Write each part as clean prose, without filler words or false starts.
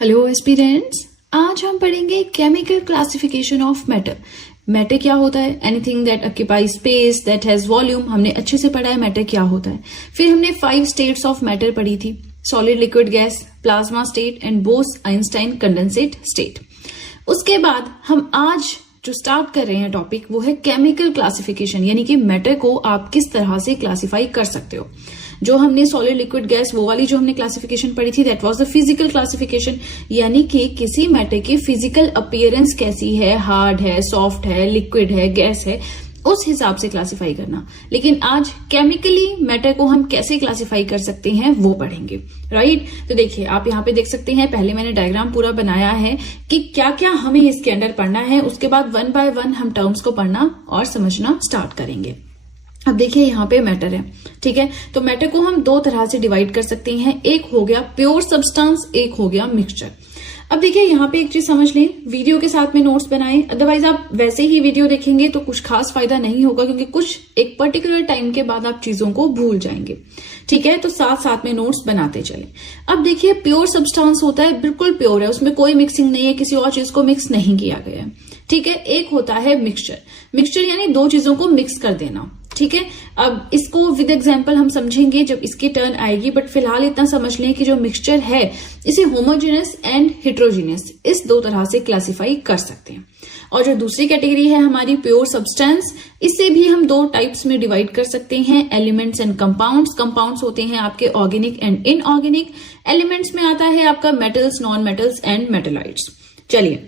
Hello aspirants, आज हम पढ़ेंगे chemical classification of matter. Matter क्या होता है? Anything that occupy space, that has volume. हमने अच्छे से पढ़ा है मैटर क्या होता है। फिर हमने 5 स्टेट्स ऑफ मैटर पढ़ी थी, solid, liquid, gas, plasma state and Bose Einstein condensate state. उसके बाद हम आज जो स्टार्ट कर रहे हैं टॉपिक वो है केमिकल क्लासिफिकेशन, यानी कि मैटर को आप किस तरह से क्लासिफाई कर सकते हो। जो हमने सॉलिड, लिक्विड, गैस वो वाली जो हमने क्लासिफिकेशन पढ़ी थी that was the physical classification, यानी कि किसी मैटर की फिजिकल अपीयरेंस कैसी है, हार्ड है, सॉफ्ट है, लिक्विड है, गैस है, उस हिसाब से क्लासिफाई करना। लेकिन आज केमिकली मैटर को हम कैसे क्लासिफाई कर सकते हैं वो पढ़ेंगे, राइट। तो देखिए, आप यहाँ पे देख सकते हैं, पहले मैंने डायग्राम पूरा बनाया है कि क्या क्या हमें इसके अंदर पढ़ना है। उसके बाद 1 बाय 1 हम टर्म्स को पढ़ना और समझना स्टार्ट करेंगे। अब देखिए यहाँ पे मैटर है, ठीक है। तो मैटर को हम 2 तरह से डिवाइड कर सकते हैं, एक हो गया प्योर सब्सटेंस, एक हो गया मिक्सचर। अब देखिए यहाँ पे एक चीज समझ लें, वीडियो के साथ में नोट्स बनाएं, अदरवाइज आप वैसे ही वीडियो देखेंगे तो कुछ खास फायदा नहीं होगा, क्योंकि कुछ एक पर्टिकुलर टाइम के बाद आप चीजों को भूल जाएंगे, ठीक है। तो साथ साथ में नोट्स बनाते चले। अब देखिए, प्योर सब्सटेंस होता है बिल्कुल प्योर है, उसमें कोई मिक्सिंग नहीं है, किसी और चीज को मिक्स नहीं किया गया है, ठीक है। एक होता है मिक्सचर। मिक्सचर यानी 2 चीजों को मिक्स कर देना, ठीक है। अब इसको विद एग्जांपल हम समझेंगे जब इसकी टर्न आएगी, बट फिलहाल इतना समझ लें कि जो मिक्सचर है इसे होमोजेनस एंड हेट्रोजीनियस, इस 2 तरह से क्लासिफाई कर सकते हैं। और जो दूसरी कैटेगरी है हमारी प्योर सब्सटेंस, इसे भी हम 2 टाइप्स में डिवाइड कर सकते हैं, एलिमेंट्स एंड कंपाउंड्स। कंपाउंड्स होते हैं आपके ऑर्गेनिक एंड इनऑर्गेनिक। एलिमेंट्स में आता है आपका मेटल्स, नॉन मेटल्स एंड मेटेलाइट्स। चलिए,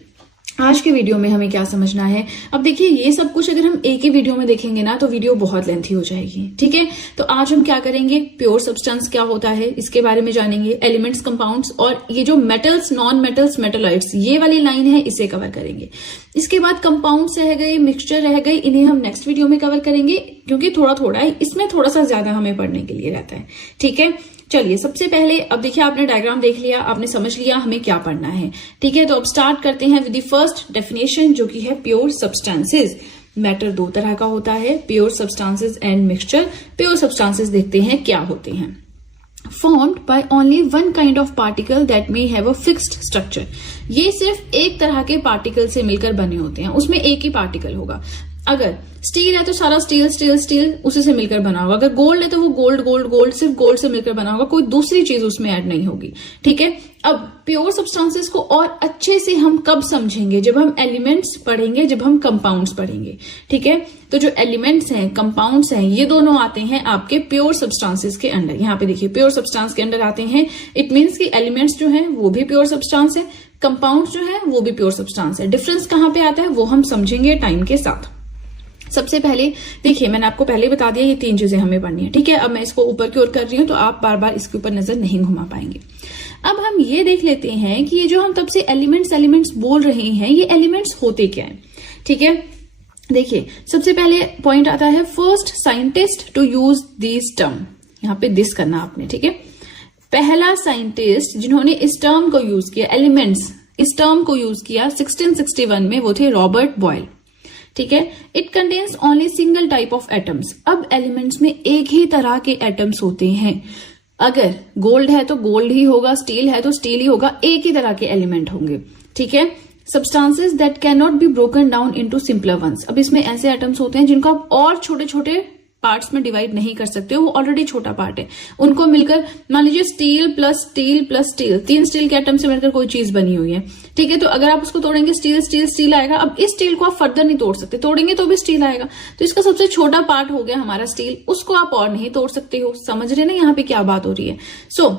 आज के वीडियो में हमें क्या समझना है। अब देखिए, ये सब कुछ अगर हम एक ही वीडियो में देखेंगे ना तो वीडियो बहुत लेंथी हो जाएगी, ठीक है। तो आज हम क्या करेंगे, प्योर सब्सटेंस क्या होता है इसके बारे में जानेंगे, एलिमेंट्स, कंपाउंड्स, और ये जो मेटल्स, नॉन मेटल्स, मेटेलाइट्स, ये वाली लाइन है इसे कवर करेंगे। इसके बाद कंपाउंड्स रह गए, मिक्सचर रह गए, इन्हें हम नेक्स्ट वीडियो में कवर करेंगे, क्योंकि थोड़ा थोड़ा है, इसमें थोड़ा सा ज्यादा हमें पढ़ने के लिए रहता है, ठीक है। चलिए, सबसे पहले अब देखिए, आपने डायग्राम देख लिया, आपने समझ लिया हमें क्या पढ़ना है, ठीक है। तो अब स्टार्ट करते हैं विद द फर्स्ट डेफिनेशन, जो कि है प्योर सब्सटेंसेस। मैटर 2 तरह का होता है, pure substances and mixture. Pure substances देखते हैं क्या होते हैं। Formed by only 1 kind of particle that may have a fixed structure. ये सिर्फ एक तरह के पार्टिकल से मिलकर बने होते हैं, उसमें एक ही पार्टिकल होगा। अगर स्टील है तो सारा स्टील स्टील स्टील उसी से मिलकर बना होगा। अगर गोल्ड है तो वो गोल्ड गोल्ड गोल्ड सिर्फ गोल्ड से मिलकर बना होगा, कोई दूसरी चीज उसमें ऐड नहीं होगी, ठीक है। अब प्योर सब्सटेंसेस को और अच्छे से हम कब समझेंगे, जब हम एलिमेंट्स पढ़ेंगे, जब हम कंपाउंड्स पढ़ेंगे, ठीक है। तो जो एलिमेंट्स हैं, कंपाउंड्स हैं, ये दोनों आते हैं आपके प्योर सब्सटेंसेस के अंडर। यहाँ पे देखिए, प्योर सब्सटेंस के अंडर आते हैं। इट मीन्स कि एलिमेंट्स जो है वो भी प्योर सब्सटेंस है, कंपाउंड्स जो है वो भी प्योर सब्सटेंस है। डिफरेंस कहाँ पे आता है वो हम समझेंगे टाइम के साथ। सबसे पहले देखिए, मैंने आपको पहले बता दिया ये 3 चीजें हमें पढ़नी है, ठीक है। अब मैं इसको ऊपर की ओर कर रही हूं तो आप बार बार इसके ऊपर नजर नहीं घुमा पाएंगे। अब हम ये देख लेते हैं कि ये जो हम तब से एलिमेंट्स बोल रहे हैं, ये एलिमेंट्स होते क्या है, ठीक है। देखिए, सबसे पहले पॉइंट आता है first scientist to use this term. यहाँ पे दिस करना आपने, ठीक है। पहला साइंटिस्ट जिन्होंने इस टर्म को यूज किया, एलिमेंट्स, इस टर्म को यूज किया 1661 में, वो थे रॉबर्ट बॉयल, ठीक है। It contains only single type of atoms. अब एलिमेंट्स में एक ही तरह के एटम्स होते हैं। अगर गोल्ड है तो गोल्ड ही होगा, स्टील है तो स्टील ही होगा, एक ही तरह के एलिमेंट होंगे, ठीक है। Substances that can not be broken down into simpler once. अब इसमें ऐसे एटम्स होते हैं जिनको आप और छोटे छोटे पार्ट्स में डिवाइड नहीं कर सकते हो, वो ऑलरेडी छोटा पार्ट है। उनको मिलकर मान लीजिए steel plus steel plus steel, 3 steel के एटम से मिलकर कोई चीज बनी हुई है, ठीक है। तो अगर आप उसको तोड़ेंगे स्टील स्टील स्टील आएगा। अब इस स्टील को आप फर्दर नहीं तोड़ सकते, तोड़ेंगे तो भी स्टील आएगा। तो इसका सबसे छोटा पार्ट हो गया हमारा स्टील, उसको आप और नहीं तोड़ सकते हो। समझ रहे ना यहाँ पे क्या बात हो रही है। So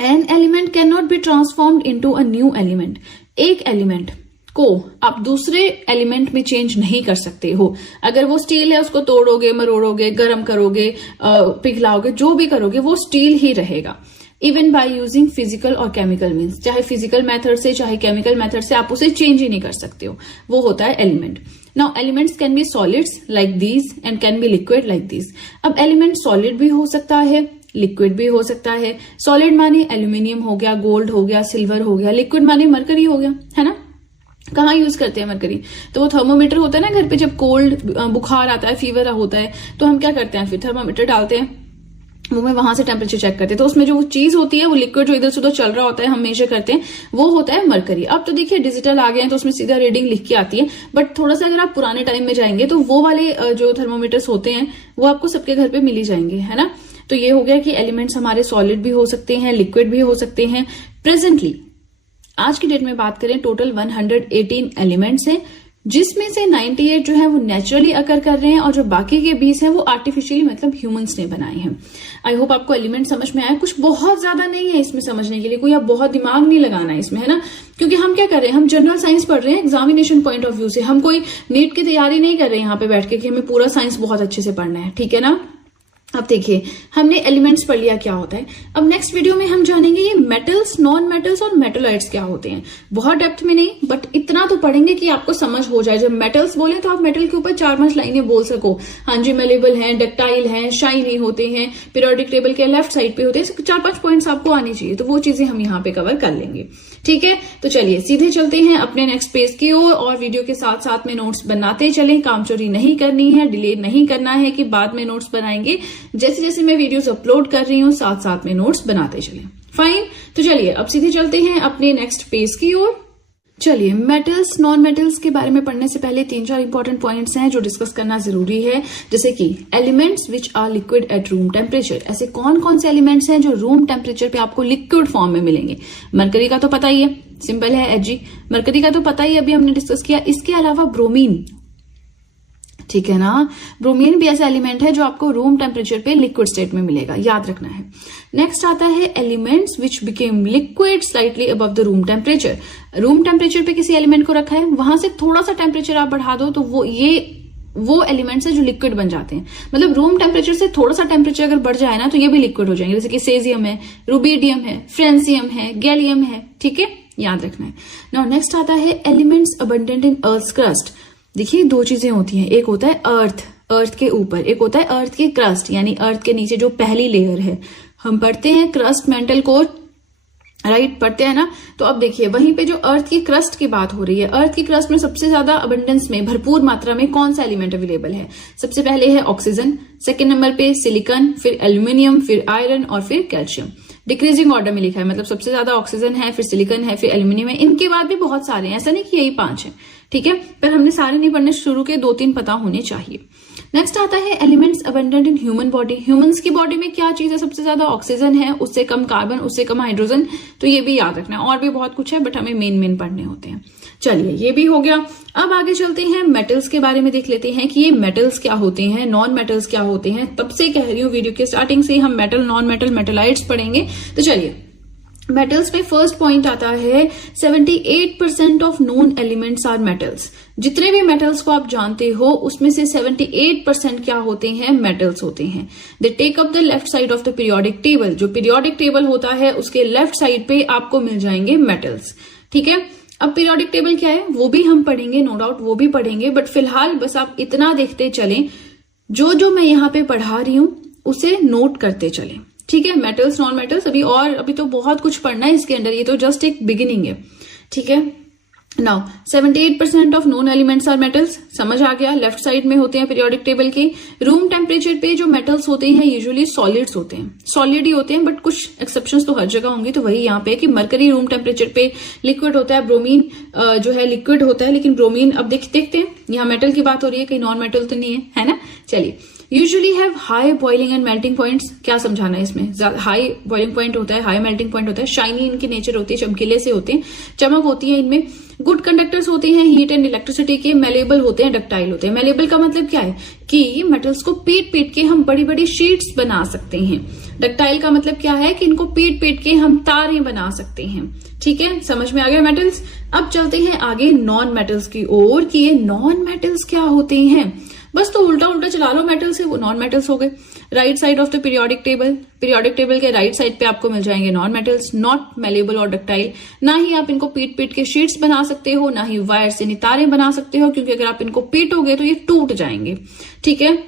an element can not be transformed into a new element. एक एलिमेंट को आप दूसरे एलिमेंट में चेंज नहीं कर सकते हो। अगर वो स्टील है उसको तोड़ोगे, मरोड़ोगे, गर्म करोगे, पिघलाओगे, जो भी करोगे वो स्टील ही रहेगा। इवन बाय यूजिंग फिजिकल और केमिकल मीन्स, चाहे फिजिकल मेथड से चाहे केमिकल मेथड से, आप उसे चेंज ही नहीं कर सकते हो। वो होता है element. Now elements can be solids like these and can be liquid like these. अब एलिमेंट सॉलिड भी हो सकता है, लिक्विड भी हो सकता है। सॉलिड माने एल्यूमिनियम हो गया, गोल्ड हो गया, सिल्वर हो गया। लिक्विड माने मरकरी हो गया, है ना। कहाँ यूज करते हैं मरकरी, तो वो थर्मोमीटर होता है ना घर पे, जब कोल्ड बुखार आता है, फीवर होता है, तो हम क्या करते हैं, फिर थर्मोमीटर डालते हैं, वो मैं वहां से टेम्परेचर चेक करते हैं। तो उसमें जो वो चीज होती है, वो लिक्विड जो इधर से उधर चल रहा होता है, हम मेजर करते हैं, वो होता है मरकरी। अब तो देखिए डिजिटल आ गए हैं तो उसमें सीधा रीडिंग लिख के आती है, बट थोड़ा सा अगर आप पुराने टाइम में जाएंगे तो वो वाले जो थर्मोमीटर्स होते हैं वो आपको सबके घर पे मिल ही जाएंगे, है ना। तो ये हो गया कि एलिमेंट्स हमारे सॉलिड भी हो सकते हैं, लिक्विड भी हो सकते हैं। प्रेजेंटली आज की डेट में बात करें, टोटल 118 एलिमेंट्स हैं, जिसमें से 98 जो है वो नेचुरली अकर कर रहे हैं, और जो बाकी के 20 हैं वो आर्टिफिशियली मतलब ह्यूमंस ने बनाए हैं। आई होप आपको एलिमेंट समझ में आया। कुछ बहुत ज्यादा नहीं है इसमें समझने के लिए, कोई आप बहुत दिमाग नहीं लगाना है इसमें, है ना, क्योंकि हम क्या कर रहे हैं, हम जनरल साइंस पढ़ रहे हैं एग्जामिनेशन पॉइंट ऑफ व्यू से। हम कोई नीट की तैयारी नहीं कर रहे हैं यहाँ पे बैठ के कि हमें पूरा साइंस बहुत अच्छे से पढ़ना है, ठीक है ना। अब देखिए हमने एलिमेंट्स पढ़ लिया क्या होता है। अब नेक्स्ट वीडियो में हम जानेंगे ये मेटल्स, नॉन मेटल्स और मेटलॉइड्स क्या होते हैं। बहुत डेप्थ में नहीं, बट इतना तो पढ़ेंगे कि आपको समझ हो जाए। जब मेटल्स बोले तो आप मेटल के ऊपर 4-5 लाइनें बोल सको। हाँ जी, मेलेबल हैं, डक्टाइल हैं, शाइनी होते हैं, पीरियोडिक टेबल के लेफ्ट साइड पे होते हैं। 4-5 पॉइंट्स आपको आने चाहिए, तो वो चीजें हम यहाँ पे कवर कर लेंगे, ठीक है। तो चलिए सीधे चलते हैं अपने नेक्स्ट पेज की ओर, और वीडियो के साथ साथ में नोट्स बनाते चलें। काम चोरी नहीं करनी है, डिले नहीं करना है कि बाद में नोट्स बनाएंगे। जैसे जैसे मैं वीडियोस अपलोड कर रही हूँ साथ साथ में नोट्स बनाते चलें। फाइन, तो चलिए अब सीधे चलते हैं अपने नेक्स्ट पेज की ओर। चलिए मेटल्स, नॉन मेटल्स के बारे में पढ़ने से पहले 3-4 इंपॉर्टेंट पॉइंट्स हैं जो डिस्कस करना जरूरी है, जैसे कि elements which are liquid at room temperature. ऐसे कौन कौन से एलिमेंट्स हैं जो रूम टेम्परेचर पे आपको लिक्विड फॉर्म में मिलेंगे। मरकरी का तो पता ही है, सिंपल है Hg। मरकरी का तो पता ही अभी हमने डिस्कस किया। इसके अलावा ब्रोमीन, ठीक है ना, ब्रोमीन भी ऐसा एलिमेंट है जो आपको रूम टेम्परेचर पे लिक्विड स्टेट में मिलेगा, याद रखना है। नेक्स्ट आता है elements which became liquid slightly above the room temperature. Room temperature पे किसी एलिमेंट को रखा है, वहां से थोड़ा सा टेम्परेचर आप बढ़ा दो तो वो एलिमेंट्स है जो लिक्विड बन जाते हैं। मतलब रूम टेम्परेचर से थोड़ा सा टेम्परेचर अगर बढ़ जाए ना तो ये भी लिक्विड हो जाएंगे, जैसे कि सेजियम है, रुबिडियम है, फ्रेंसियम है, गैलियम है, ठीक है, याद रखना है। नाउ नेक्स्ट आता है एलिमेंट्स अबंडेंट इन अर्थ क्रस्ट। देखिए दो चीजें होती हैं, एक होता है अर्थ के ऊपर, एक होता है अर्थ के क्रस्ट, यानी अर्थ के नीचे जो पहली लेयर है। हम पढ़ते हैं क्रस्ट मेंटल कोर, राइट, पढ़ते हैं ना। तो अब देखिए वहीं पे जो अर्थ की क्रस्ट की बात हो रही है, अर्थ की क्रस्ट में सबसे ज्यादा अबंडेंस में, भरपूर मात्रा में कौन सा एलिमेंट अवेलेबल है। सबसे पहले है ऑक्सीजन, सेकेंड नंबर पे सिलिकॉन, फिर एल्यूमिनियम, फिर आयरन और फिर कैल्शियम। डिक्रीजिंग ऑर्डर में लिखा है, मतलब सबसे ज्यादा ऑक्सीजन है, फिर सिलिकॉन है, फिर एल्यूमिनियम है। इनके बाद भी बहुत सारे हैं, ऐसा नहीं कि यही 5 है, ठीक है, पर हमने सारे नहीं पढ़ने शुरू के, 2-3 पता होने चाहिए। नेक्स्ट आता है elements abundant in human body. Humans की बॉडी में क्या चीज है, सबसे ज्यादा ऑक्सीजन है, उससे कम कार्बन, उससे कम हाइड्रोजन। तो ये भी याद रखना है, और भी बहुत कुछ है बट हमें मेन पढ़ने होते हैं। चलिए ये भी हो गया। अब आगे चलते हैं मेटल्स के बारे में, देख लेते हैं कि ये मेटल्स क्या होते हैं, नॉन मेटल्स क्या होते हैं। तब से कह रही हूँ वीडियो के स्टार्टिंग से हम मेटल, नॉन मेटल, मेटलाइट्स पढ़ेंगे। तो चलिए मेटल्स में फर्स्ट पॉइंट आता है 78% of known elements are metals. जितने भी मेटल्स को आप जानते हो उसमें से 78% क्या होते हैं, मेटल्स होते हैं। They take up the left side of the periodic table. जो पीरियोडिक टेबल होता है उसके लेफ्ट साइड पे आपको मिल जाएंगे मेटल्स, ठीक है। अब पीरियोडिक टेबल क्या है वो भी हम पढ़ेंगे, नो डाउट वो भी पढ़ेंगे, बट फिलहाल बस आप इतना देखते चलें, जो मैं यहाँ पे पढ़ा रही हूं उसे नोट करते चलें, ठीक है। मेटल्स, नॉन मेटल्स, अभी तो बहुत कुछ पढ़ना है इसके अंदर, ये तो जस्ट एक बिगिनिंग है, ठीक है। Now 78% of known elements are metals, समझ आ गया। लेफ्ट साइड में होते हैं पीरियोडिक टेबल के। रूम टेम्परेचर पे जो मेटल्स होते हैं यूजुअली सॉलिड्स होते हैं, सॉलिड ही होते हैं, बट कुछ एक्सेप्शंस तो हर जगह होंगी। तो वही यहाँ पे कि मरकरी रूम टेम्परेचर पे लिक्विड होता है, ब्रोमीन जो है लिक्विड होता है, लेकिन ब्रोमीन अब देखते हैं, यहाँ मेटल की बात हो रही है, कहीं नॉन मेटल तो नहीं है ना। चलिए usually have high boiling and melting points. क्या समझाना है इसमें, हाई बॉइलिंग पॉइंट होता है, हाई मेल्टिंग पॉइंट होता है, शाइनी इनकी नेचर होती है, चमकीले से होते हैं, चमक होती है इनमें। गुड कंडक्टर्स होते हैं हीट एंड इलेक्ट्रिसिटी के। मेलेबल होते हैं, डक्टाइल होते हैं। मेलेबल का मतलब क्या है कि मेटल्स को पीट के हम बड़ी बड़ी शीट्स बना सकते हैं। डक्टाइल का मतलब क्या है कि इनको पीट के हम तारें बना सकते हैं, ठीक है, समझ में आ गया मेटल्स। अब चलते हैं आगे नॉन मेटल्स की ओर कि ये नॉन मेटल्स क्या होते हैं। बस तो उल्टा चला लो, मेटल से वो नॉन मेटल्स हो गए। Right side of the periodic table के राइट साइड पे आपको मिल जाएंगे नॉन मेटल्स, नॉट मेलेबल और डक्टाइल। ना ही आप इनको पीट के शीट्स बना सकते हो, ना ही वायर से तारें बना सकते हो, क्योंकि अगर आप इनको पीटोगे तो ये टूट जाएंगे, ठीक है।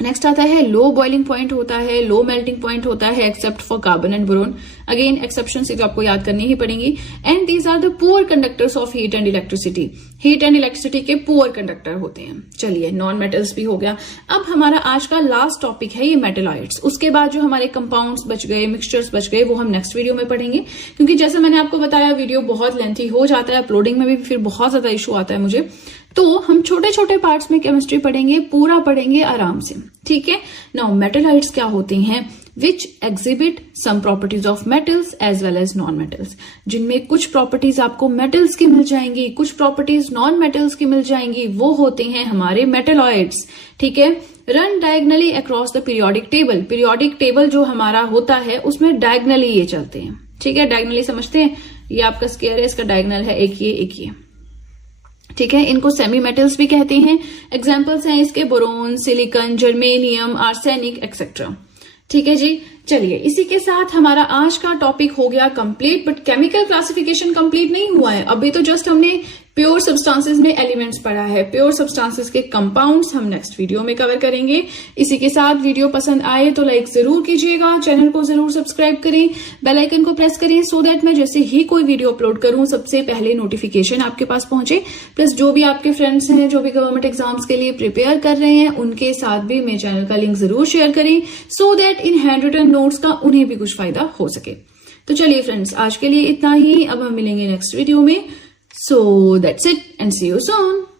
नेक्स्ट आता है लो बॉइलिंग पॉइंट होता है, लो मेल्टिंग पॉइंट होता है except for carbon and boron. Again exception से तो आपको याद करनी ही पड़ेंगी। And these are the poor conductors of heat and electricity. Heat and electricity के पुअर कंडक्टर होते हैं। चलिए नॉन मेटल्स भी हो गया। अब हमारा आज का लास्ट टॉपिक है ये मेटेलॉइड्स। उसके बाद जो हमारे कंपाउंड्स बच गए, मिक्सचर्स बच गए, वो हम नेक्स्ट वीडियो में पढ़ेंगे, क्योंकि जैसे मैंने आपको बताया वीडियो बहुत लेंथी हो जाता है, अपलोडिंग में भी फिर बहुत ज्यादा इशू आता है मुझे, तो हम छोटे छोटे पार्ट्स में केमिस्ट्री पढ़ेंगे, पूरा पढ़ेंगे आराम से, ठीक है। नाउ मेटेलॉइड्स क्या होते हैं? विच exhibit some properties of metals as well as non metals, जिनमें कुछ प्रॉपर्टीज आपको मेटल्स की मिल जाएंगी, कुछ प्रॉपर्टीज नॉन मेटल्स की मिल जाएंगी, वो होते हैं हमारे मेटेलॉइड्स, ठीक है। Run diagonally across the periodic table. Periodic table जो हमारा होता है उसमें डायगनली ये चलते हैं, ठीक है। डायगनली समझते हैं, ये आपका स्क्वायर है, इसका डायगनल है एक ये, ठीक है। इनको सेमी मेटल्स भी कहते हैं। एग्जाम्पल्स हैं इसके boron, silicon, germanium, arsenic etcetera, ठीक है जी। चलिए इसी के साथ हमारा आज का टॉपिक हो गया complete, but chemical classification complete नहीं हुआ है। अभी तो जस्ट हमने प्योर सब्सटेंसेस में एलिमेंट्स पढ़ा है। प्योर सब्सटेंसेस के कंपाउंड्स हम नेक्स्ट वीडियो में कवर करेंगे। इसी के साथ वीडियो पसंद आए तो लाइक जरूर कीजिएगा, चैनल को जरूर सब्सक्राइब करें, बेल आइकन को प्रेस करें, सो दैट मैं जैसे ही कोई वीडियो अपलोड करूं सबसे पहले नोटिफिकेशन आपके पास पहुंचे। प्लस जो भी आपके फ्रेंड्स हैं जो भी गवर्नमेंट एग्जाम्स के लिए प्रिपेयर कर रहे हैं उनके साथ भी मेरे चैनल का लिंक जरूर शेयर करें, so that in hand written notes का उन्हें भी कुछ फायदा हो सके। तो चलिए फ्रेंड्स, आज के लिए इतना ही। अब हम मिलेंगे नेक्स्ट वीडियो में। So that's it and see you soon.